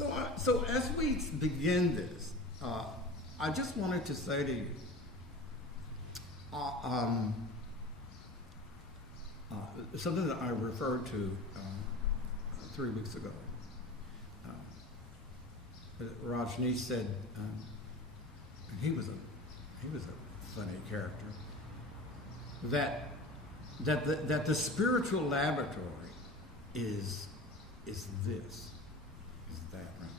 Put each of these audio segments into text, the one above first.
So as we begin this, I just wanted to say to you, uh, um, something that I referred to 3 weeks ago. Rajneesh said he was a funny character. That the spiritual laboratory is that right?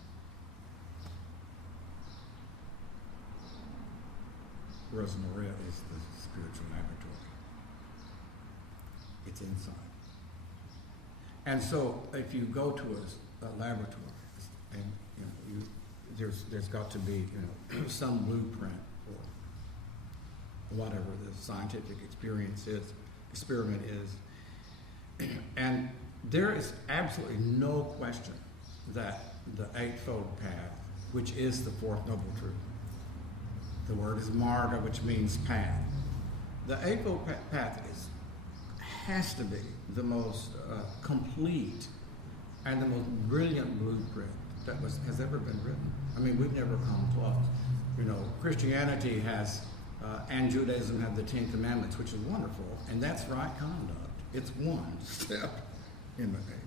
Rosa Maria is the spiritual laboratory. It's inside. And so if you go to a laboratory, and there's got to be some blueprint for whatever the scientific experiment is, and there is absolutely no question that the Eightfold Path, which is the Fourth Noble Truth, the word is marga, which means path. The Eightfold Path has to be the most complete and the most brilliant blueprint that has ever been written. I mean, we've never come close. Christianity has, and Judaism have the Ten Commandments, which is wonderful, and that's right conduct. It's one step in the Eightfold Path.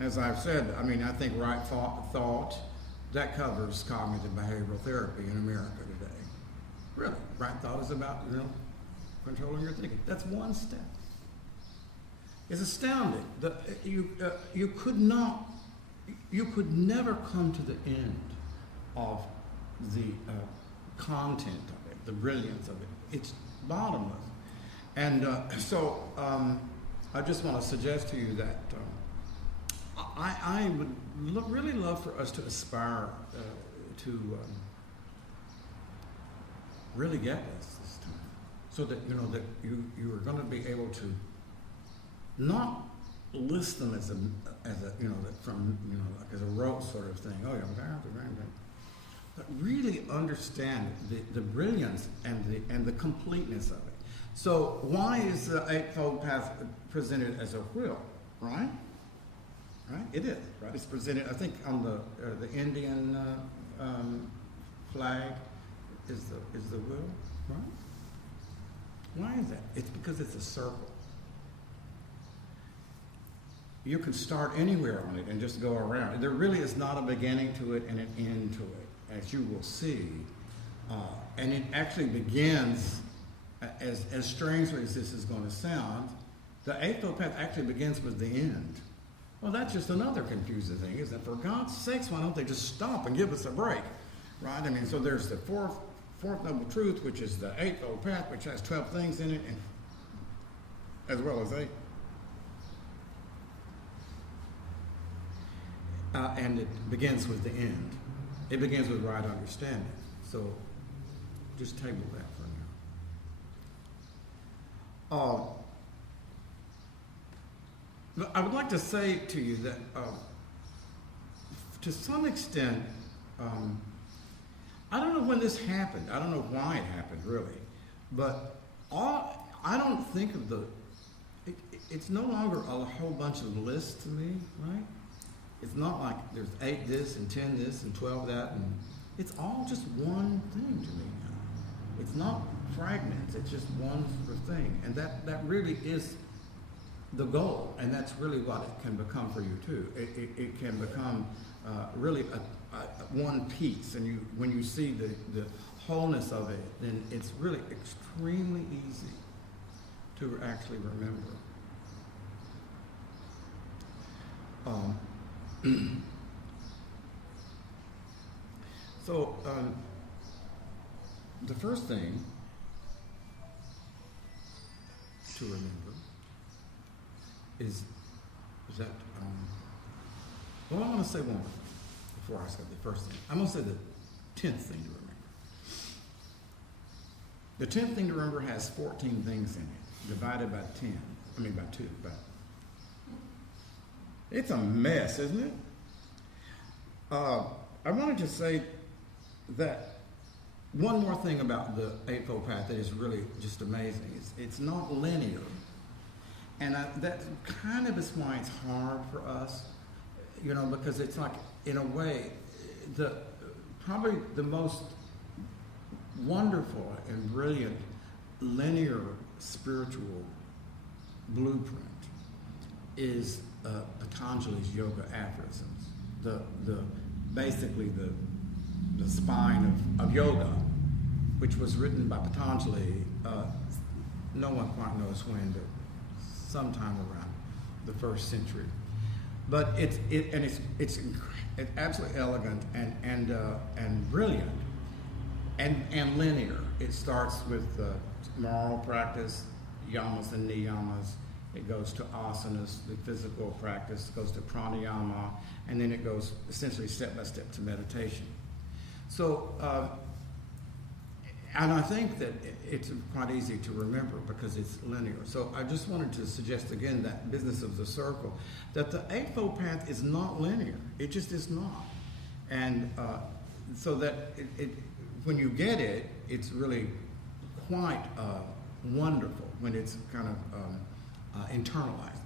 As I've said, I mean, I think right thought, that covers cognitive behavioral therapy in America today. Really, right thought is about, controlling your thinking. That's one step. It's astounding. You could never come to the end of the content of it, the brilliance of it. It's bottomless. And so I just want to suggest to you that I would really love for us to aspire to really get this time, so that that you are going to be able to not list them as a like as a rote sort of thing. Oh yeah, but really understand the brilliance and the completeness of it. So why is the Eightfold Path presented as a wheel? Right? It is. Right. It's presented. I think on the Indian flag is the wheel. Right. Why is that? It's because it's a circle. You can start anywhere on it and just go around. There really is not a beginning to it and an end to it, as you will see. And it actually begins, as strangely as this is going to sound, the Eightfold Path actually begins with the end. Well, that's just another confusing thing, isn't it? For God's sakes, why don't they just stop and give us a break, right? I mean, so there's the fourth noble truth, which is the Eightfold Path, which has 12 things in it, and as well as 8. And it begins with the end. It begins with right understanding. So just table that for now. I would like to say to you that to some extent, I don't know when this happened. I don't know why it happened, really. But I don't think of it's no longer a whole bunch of lists to me, right? It's not like there's 8 this and 10 this and 12 that, and it's all just one thing to me now. It's not fragments, it's just one sort of thing. And that really is the goal, and that's really what it can become for you too. It can become really a one piece, and when you see the wholeness of it, then it's really extremely easy to actually remember. So the first thing to remember is that, well, I want to say one more thing before I say the first thing. I'm going to say the 10th thing to remember. The 10th thing to remember has 14 things in it, divided by 2, but it's a mess, isn't it? I wanted to say that one more thing about the Eightfold Path that is really just amazing. It's not linear. And that kind of is why it's hard for us. because it's like, in a way, probably the most wonderful and brilliant linear spiritual blueprint is Patanjali's yoga aphorisms. Basically the spine of yoga, which was written by Patanjali. No one quite knows when, but sometime around the 1st century. But it's absolutely elegant and brilliant and linear. It starts with moral practice, yamas and niyamas. It goes to asanas, the physical practice, goes to pranayama, and then it goes essentially step by step to meditation. So, and I think that it's quite easy to remember because it's linear. So I just wanted to suggest again that business of the circle, that the Eightfold Path is not linear. It just is not. And so that when you get it, it's really quite wonderful when it's kind of internalized.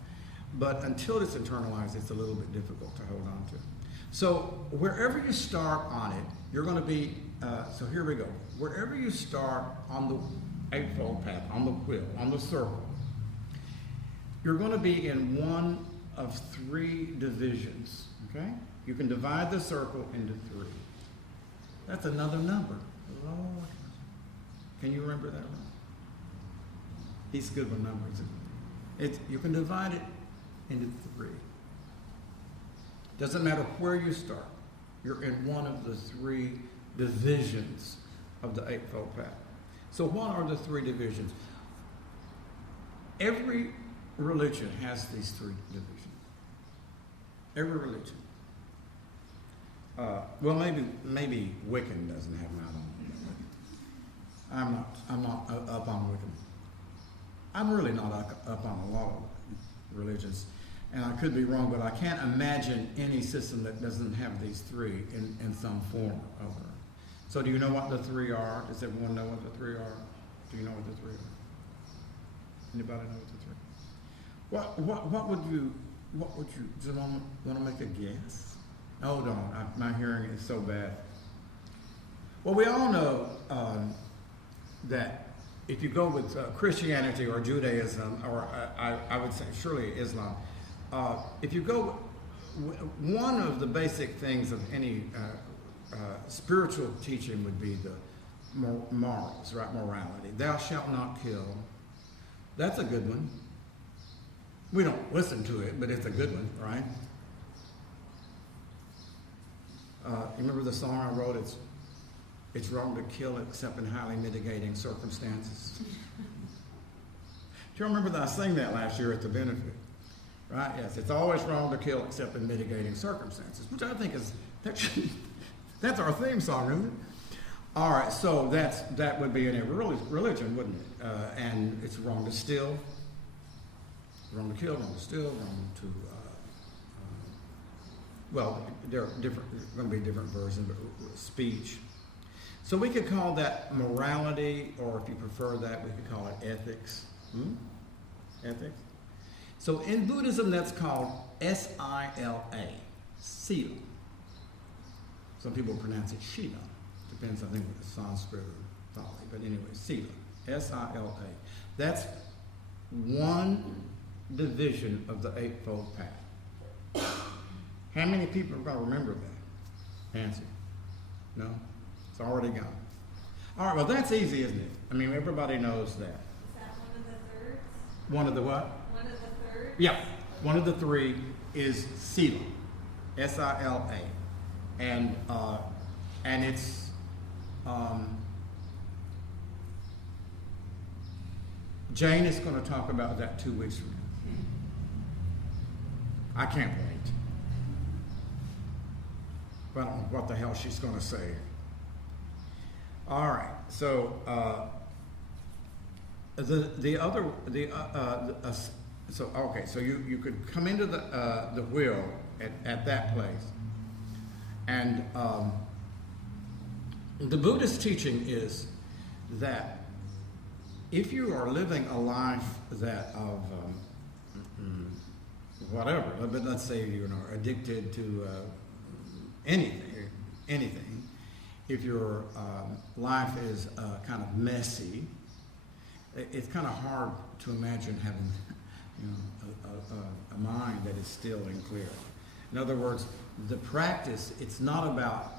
But until it's internalized, it's a little bit difficult to hold on to. So wherever you start on it, you're going to be, so here we go. Wherever you start on the Eightfold Path, on the wheel, on the circle, you're going to be in one of 3 divisions, okay? You can divide the circle into 3. That's another number. Lord. Can you remember that one? He's good with numbers. You can divide it into 3. Doesn't matter where you start. You're in one of the 3 divisions of the Eightfold Path. So what are the 3 divisions? Every religion has these 3 divisions. Every religion. Well, maybe Wiccan doesn't have them. I don't know. I'm not up on Wiccan. I'm really not up on a lot of religions, and I could be wrong, but I can't imagine any system that doesn't have these 3 in some form or other. So do you know what the 3 are? Does everyone know what the 3 are? Do you know what the 3 are? Anybody know what the 3 are? What would you, do you want to make a guess? Hold on, my hearing is so bad. Well, we all know that if you go with Christianity or Judaism, or I would say surely Islam, if you go, one of the basic things of any spiritual teaching would be the morals, right? Morality. Thou shalt not kill. That's a good one. We don't listen to it, but it's a good one, right? You remember the song I wrote? It's wrong to kill except in highly mitigating circumstances. Do you remember that I sang that last year at the benefit? Right? Yes, it's always wrong to kill except in mitigating circumstances, which I think is, that's our theme song, isn't it? All right, so that would be in every religion, wouldn't it? And it's wrong to steal, wrong to kill, wrong to steal, wrong to, well, there are going to be different versions, but speech. So we could call that morality, or if you prefer that, we could call it ethics. Ethics. So in Buddhism, that's called S-I-L-A, Sila. Some people pronounce it Shila. Depends, I think, with the Sanskrit or Pali. But anyway, Sila, S-I-L-A. That's one division of the Eightfold Path. How many people are going to remember that? Answer. No? It's already gone. All right, well, that's easy, isn't it? I mean, everybody knows that. Is that one of the thirds? One of the what? One of the thirds? Yeah. One of the 3 is Sila, S-I-L-A. And it's, Jane is going to talk about that 2 weeks from now. I can't wait. I don't know what the hell she's going to say. All right, so so you could come into the wheel at that place, and the Buddhist teaching is that if you are living a life that of whatever, but let's say you're addicted to anything. If your life is kind of messy, it's kind of hard to imagine having, a mind that is still and clear. In other words, the practice, it's not about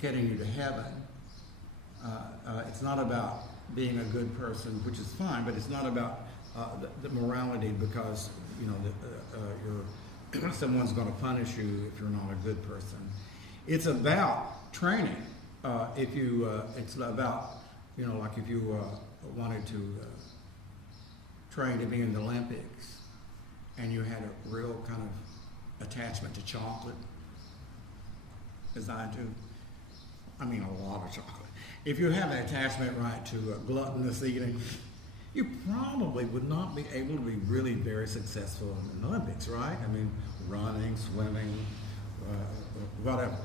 getting you to heaven. It's not about being a good person, which is fine, but it's not about the morality because, someone's going to punish you if you're not a good person. It's about training. It's about, like if you wanted to train to be in the Olympics and you had a real kind of attachment to chocolate, as I do. I mean, a lot of chocolate. If you have an attachment, right, to gluttonous eating, you probably would not be able to be really very successful in the Olympics, right? I mean, running, swimming, whatever.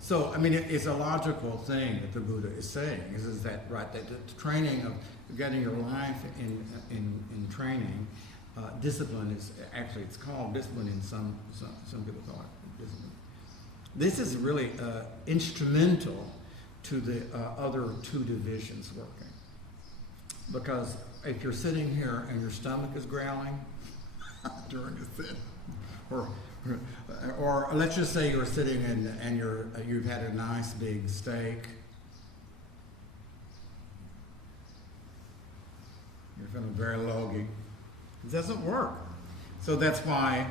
So, I mean, it's a logical thing that the Buddha is saying, is that, right, that the training of getting your life in training, discipline is, actually it's called discipline in some people call it discipline. This is really instrumental to the other two divisions working. Because if you're sitting here and your stomach is growling during a sit, or let's just say you're sitting and you've had a nice big steak, you're feeling very logy. It doesn't work. So that's why,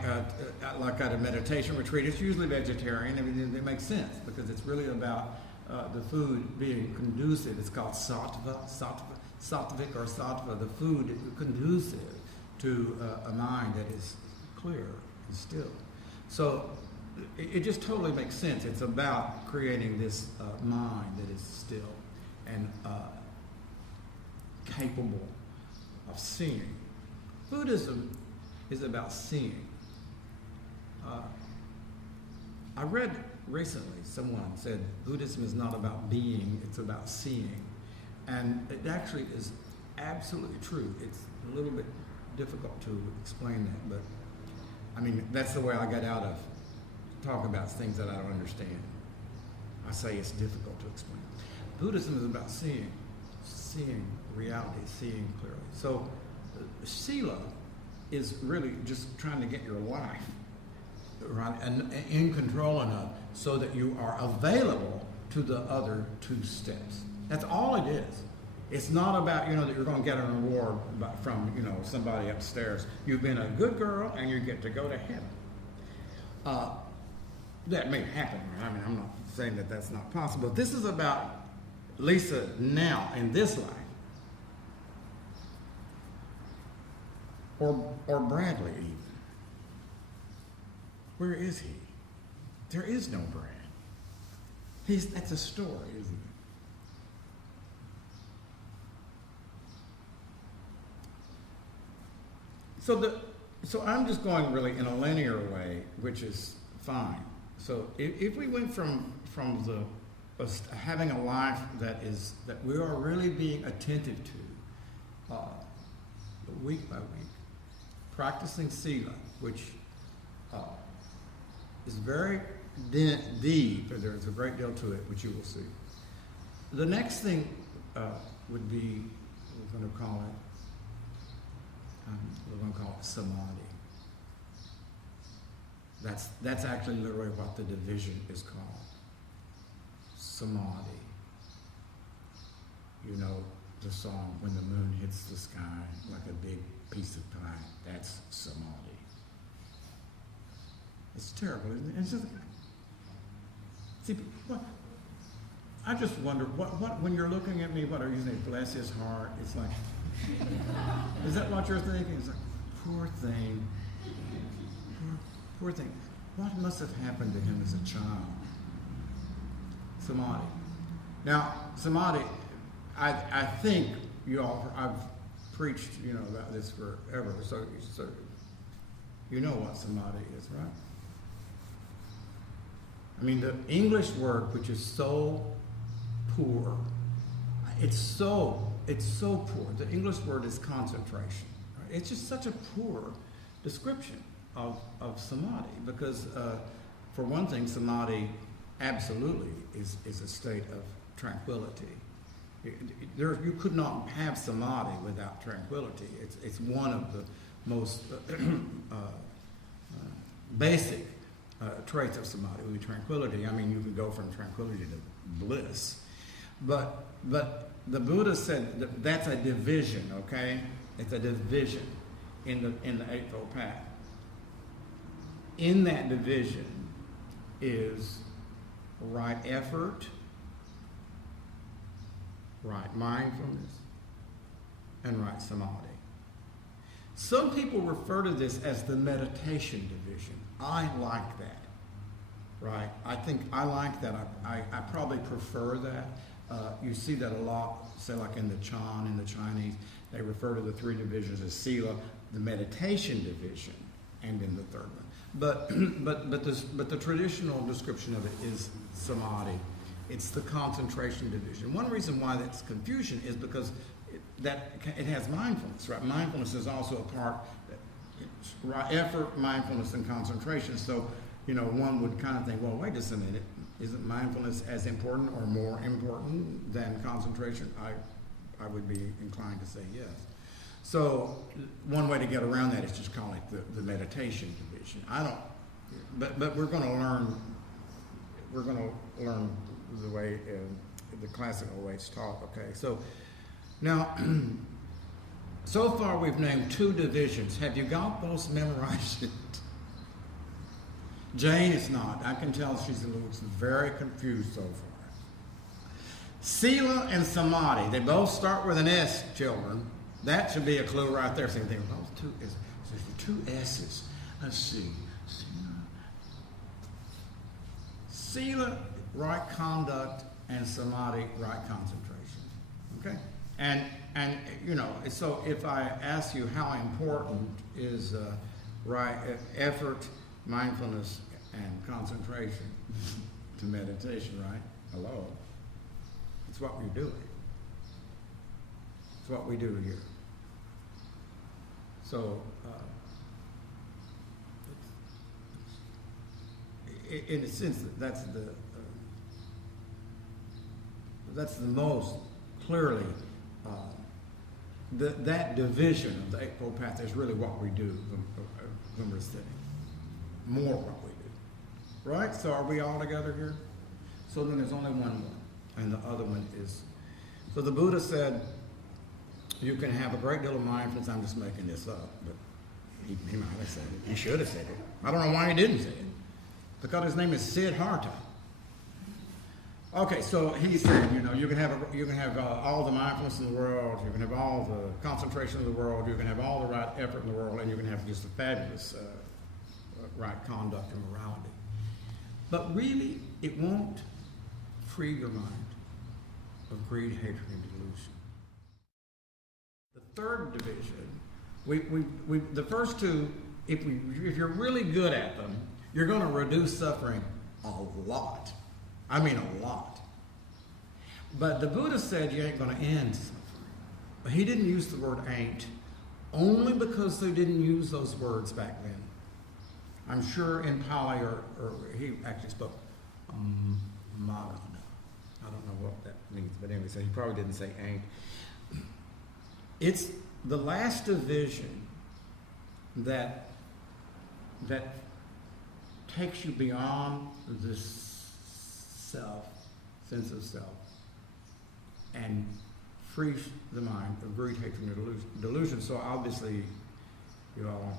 like at a meditation retreat, it's usually vegetarian. I mean, it makes sense because it's really about the food being conducive. It's called sattvic or sattva. The food is conducive to a mind that is clear and still. So it just totally makes sense. It's about creating this mind that is still and capable of seeing. Buddhism is about seeing. I read recently, someone said Buddhism is not about being, it's about seeing. And it actually is absolutely true. It's a little bit difficult to explain that, but I mean, that's the way I get out of talking about things that I don't understand. I say it's difficult to explain. Buddhism is about seeing reality, seeing clearly. So sila is really just trying to get your life right and in control enough so that you are available to the other two steps. That's all it is. It's not about, that you're going to get an award from, somebody upstairs. You've been a good girl and you get to go to heaven. That may happen. I mean, I'm not saying that that's not possible. This is about Lisa now in this life. Or Bradley even. Where is he? There is no Brad. That's a story, isn't it? So I'm just going really in a linear way, which is fine. So if we went from having a life that we are really being attentive to, week by week, practicing sila, which is very deep, and there's a great deal to it, which you will see. The next thing would be, we're going to call it samadhi. That's actually literally what the division is called. Samadhi. You know the song, when the moon hits the sky like a big piece of pie. That's samadhi. It's terrible, isn't it? It's just, see, I just wonder, what when you're looking at me, what are you saying? Bless his heart. It's like, is that what you're thinking? It's like, poor thing. Poor thing. What must have happened to him as a child? Samadhi. Now, samadhi, I think I've preached, about this forever. So you know what samadhi is, right? I mean, the English word, which is so poor, it's so poor. The English word is concentration. Right? It's just such a poor description of samadhi, because for one thing, samadhi absolutely is a state of tranquility. You could not have samadhi without tranquility. It's one of the most basic traits of samadhi would be tranquility. I mean, you could go from tranquility to bliss, but the Buddha said that's a division. Okay, it's a division in the Eightfold Path. In that division is right effort, right mindfulness, and right samadhi. Some people refer to this as the meditation division. I like that, right? I think I like that. I probably prefer that. You see that a lot, say like in the Chan, in the Chinese, they refer to the three divisions as sila, the meditation division, and then the third one. But the traditional description of it is samadhi. It's the concentration division. One reason why that's confusion is because it has mindfulness, right? Mindfulness is also a part, right, effort, mindfulness, and concentration. So, one would kind of think, well, wait just a minute. Isn't mindfulness as important or more important than concentration? I would be inclined to say yes. So one way to get around that is just call it the meditation division. But we're going to learn the way, the classical way it's taught. Okay, so now, so far we've named two divisions. Have you got those memorized? Jane is not. I can tell she looks very confused so far. Sila and samadhi, they both start with an S, children. That should be a clue right there. So you think, well, there's two S's. Let's see. Sila, right conduct, and samadhi, right concentration. Okay? And so if I ask you how important is right effort, mindfulness, and concentration to meditation, right? Hello. It's what we're doing. It's what we do here. So, in a sense, that's the most clearly, that division of the Eightfold Path is really what we do when we're sitting. More what we do. Right? So are we all together here? So then there's only one more. And the other one is, so the Buddha said, you can have a great deal of mindfulness. I'm just making this up, but he might have said it. He should have said it. I don't know why he didn't say it. Because his name is Siddhartha. Okay, so he said, you can have all the mindfulness in the world, you can have all the concentration in the world, you can have all the right effort in the world, and you can have just a fabulous right conduct and morality. But really, it won't free your mind of greed, hatred, and delusion. The third division, the first two, if you're really good at them, you're going to reduce suffering a lot. I mean a lot. But the Buddha said you ain't going to end suffering. But he didn't use the word ain't, only because they didn't use those words back then. I'm sure in Pali, or he actually spoke Magana. I don't know what that means, but anyway, so he probably didn't say ain't. It's the last division that takes you beyond this sense of self, and frees the mind of greed, hatred, and delusion. So obviously, you all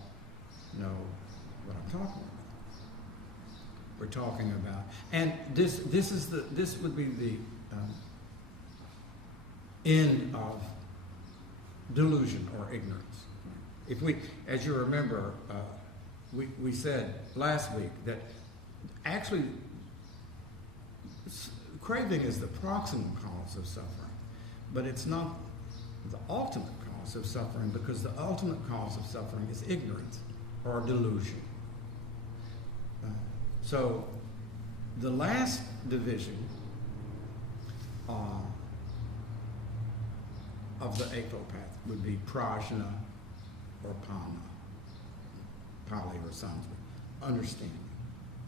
know what I'm talking about. We're talking about, and this would be the end of delusion or ignorance. If we, as you remember, we said last week that actually craving is the proximal cause of suffering, but it's not the ultimate cause of suffering, because the ultimate cause of suffering is ignorance or delusion. So the last division of the Eightfold Path would be prajna or panna. Pali or Sanskrit. Understanding,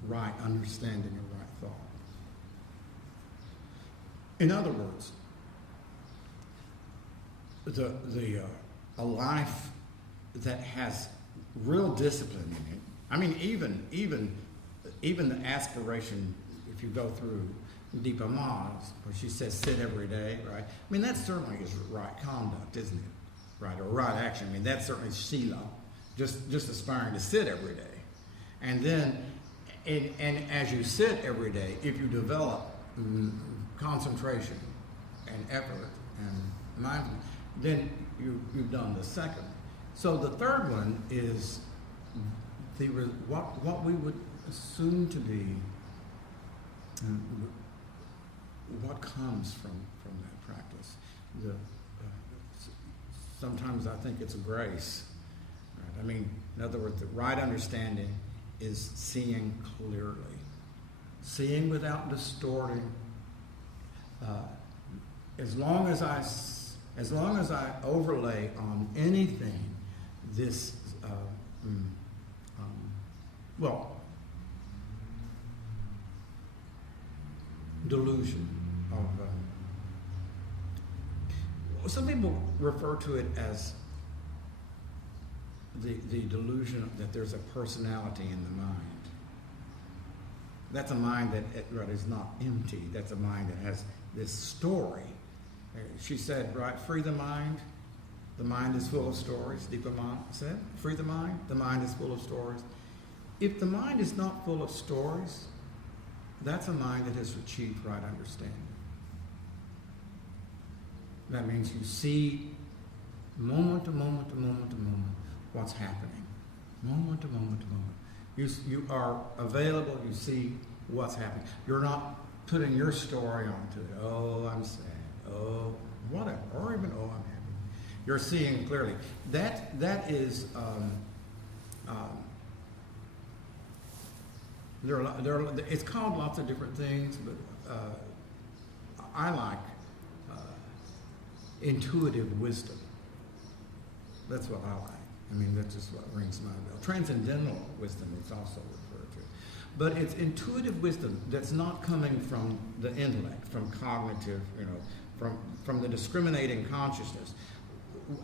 right understanding and right thought. In other words, a life that has real discipline in it. I mean, even the aspiration, if you go through Deepa Ma's, where she says sit every day, right? I mean, that certainly is right conduct, isn't it? Right, or right action. I mean, that's certainly sila, just aspiring to sit every day. And then, and as you sit every day, if you develop concentration and effort and mindfulness, then you've done the second. So the third one is what we would assume to be what comes from that practice. Sometimes I think it's a grace. Right? I mean, in other words, the right understanding is seeing clearly, seeing without distorting. As long as I overlay on anything this delusion of some people refer to it as the delusion that there's a personality in the mind. That's a mind that is not empty. That's a mind that has this story. She said, right, free the mind. The mind is full of stories. Deepa Ma said, free the mind. The mind is full of stories. If the mind is not full of stories, that's a mind that has achieved right understanding. That means you see moment to moment to moment to moment what's happening. Moment to moment to moment. You are available, you see what's happening. You're not putting your story onto it. Oh, I'm sad. Oh, whatever. Or even, oh, I'm happy. You're seeing clearly. That is, it's called lots of different things, but I like intuitive wisdom. That's what I like. I mean, that's just what rings my bell. Transcendental wisdom is also referred to. But it's intuitive wisdom that's not coming from the intellect, from cognitive, from the discriminating consciousness.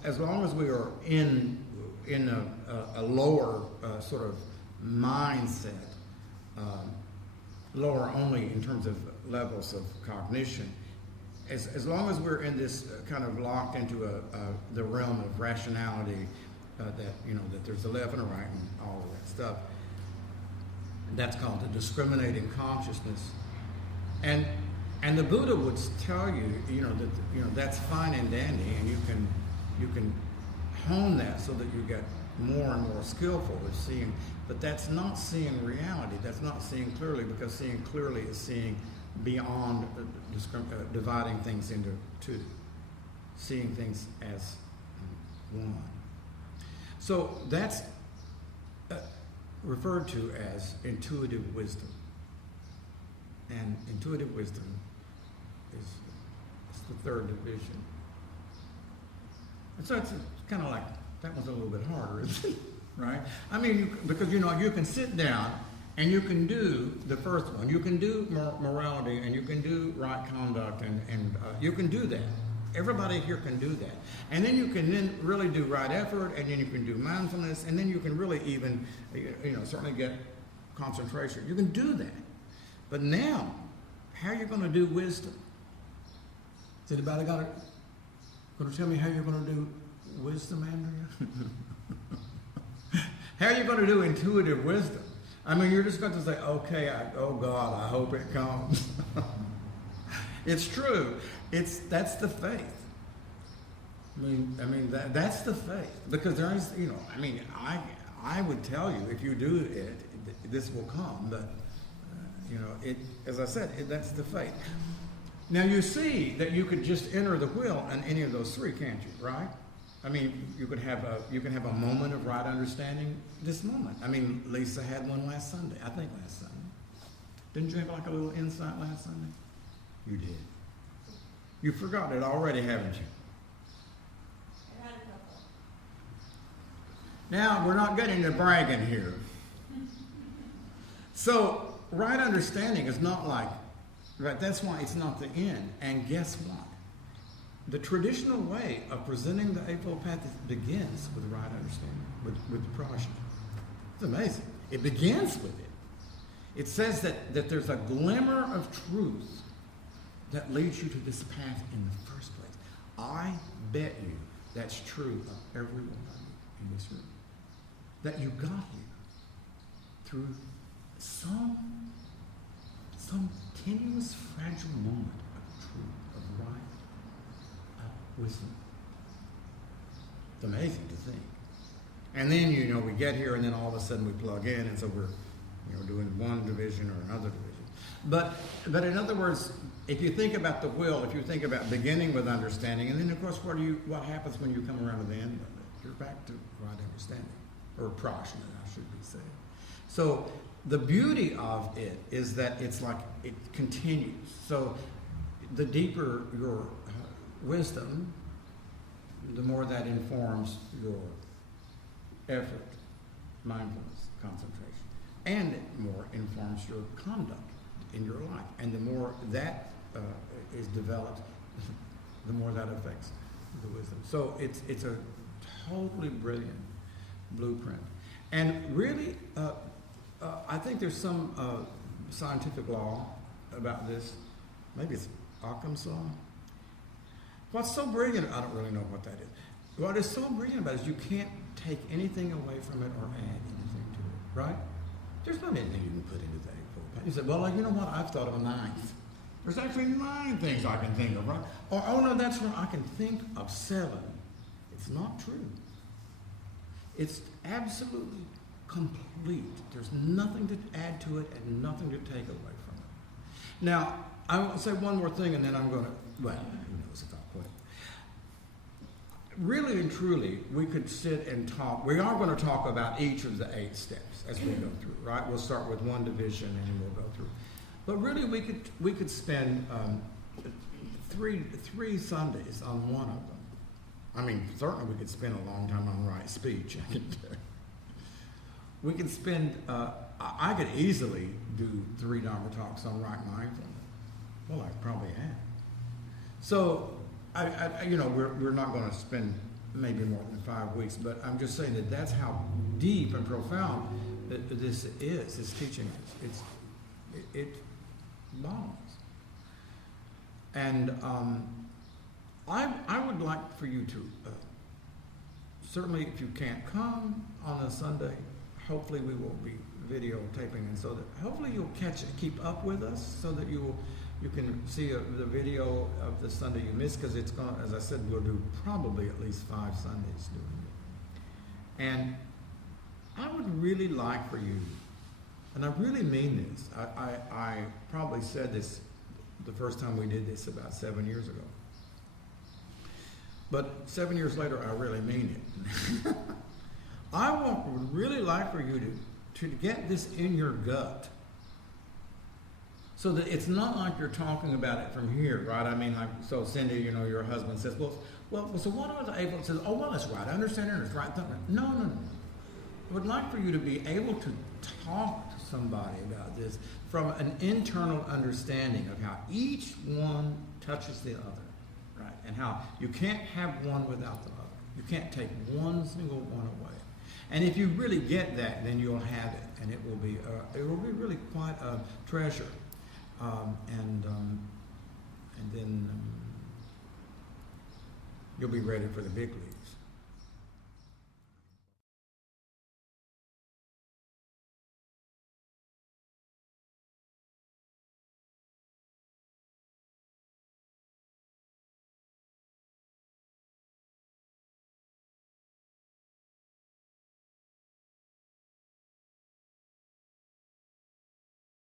As long as we are in a lower sort of mindset, lower only in terms of levels of cognition, as long as we're in this kind of locked into the realm of rationality, that there's a left and a right and all of that stuff, that's called the discriminating consciousness. And the Buddha would tell you, that that's fine and dandy, and you can hone that so that you get more and more skillful with seeing. But that's not seeing reality. That's not seeing clearly, because seeing clearly is seeing beyond dividing things into two, seeing things as one. So that's referred to as intuitive wisdom. And intuitive wisdom is the third division. And so it's kind of like, that one's a little bit harder, isn't it? Right? I mean, because you can sit down and you can do the first one. You can do morality, and you can do right conduct, and you can do that. Everybody here can do that. And then you can then really do right effort, and then you can do mindfulness, and then you can really even, certainly get concentration. You can do that. But now, how are you going to do wisdom? Is anybody going to tell me how you're going to do wisdom, Andrea? How are you going to do intuitive wisdom? I mean, you're just going to say, okay, oh God, I hope it comes. It's true. That's the faith. That's the faith. Because there is, I would tell you, if you do it, this will come. But, as I said, that's the faith. Now you see that you could just enter the wheel on any of those three, can't you? Right? I mean, you can have a moment of right understanding this moment. I mean, Lisa had one last Sunday. I think last Sunday. Didn't you have like a little insight last Sunday? You did. You've forgotten it already, haven't you? I had a couple. Now, we're not getting to bragging here. So, right understanding is not like, right, that's why it's not the end. And guess what? The traditional way of presenting the Eightfold Path begins with right understanding, with the prajna. It's amazing. It begins with it. It says that there's a glimmer of truth that leads you to this path in the first place. I bet you that's true of every one of you in this room. That you got here through some tenuous, fragile moment of truth, of right wisdom. It's amazing to think. And then, we get here and then all of a sudden we plug in and so we're, doing one division or another division. But in other words, if you think about the will, if you think about beginning with understanding, and then of course what happens when you come around to the end of it? You're back to right understanding. Or prajna, I should be saying. So the beauty of it is that it's like it continues. So the deeper your wisdom, the more that informs your effort, mindfulness, concentration, and it more informs your conduct in your life. And the more that is developed, the more that affects the wisdom. So it's a totally brilliant blueprint. And really, I think there's some scientific law about this. Maybe it's Occam's law. What's so brilliant, I don't really know what that is. What is so brilliant about it is you can't take anything away from it or add anything to it, right? There's not anything you can put into that. You say, well, you know what, I've thought of a ninth. There's actually 9 things I can think of, right? Or, oh no, that's wrong, I can think of 7. It's not true. It's absolutely complete. There's nothing to add to it and nothing to take away from it. Now, I will say one more thing and then I'm going to, well, who knows if I'll quit. Really and truly, we could sit and talk. We are going to talk about each of the 8 steps as we go through, right? We'll start with one division and we'll go through. But really, we could spend 3 Sundays on one of them. I mean, certainly we could spend a long time on right speech. I can tell you. We could spend, I could easily do 3 Dharma talks on right mindfulness. Well, I probably have. So, we're not going to spend maybe more than 5 weeks, but I'm just saying that that's how deep and profound this is. This teaching is. It bombs. And I would like for you to, certainly if you can't come on a Sunday, hopefully we will be videotaping, and so that hopefully you'll keep up with us so that you can see the video of the Sunday you missed, because it's going to, as I said, we'll do probably at least 5 Sundays doing it. And I would really like for you, and I really mean this, I probably said this the first time we did this about 7 years ago. But 7 years later, I really mean it. would really like for you to get this in your gut. So that it's not like you're talking about it from here, right? I mean, like, so Cindy, your husband says, well, so what about the able? Says, oh, well, it's right. I understand it. It's right. No. I would like for you to be able to talk to somebody about this from an internal understanding of how each one touches the other, right? And how you can't have one without the other. You can't take one single one away. And if you really get that, then you'll have it, and it will be really quite a treasure. And then you'll be ready for the big leagues.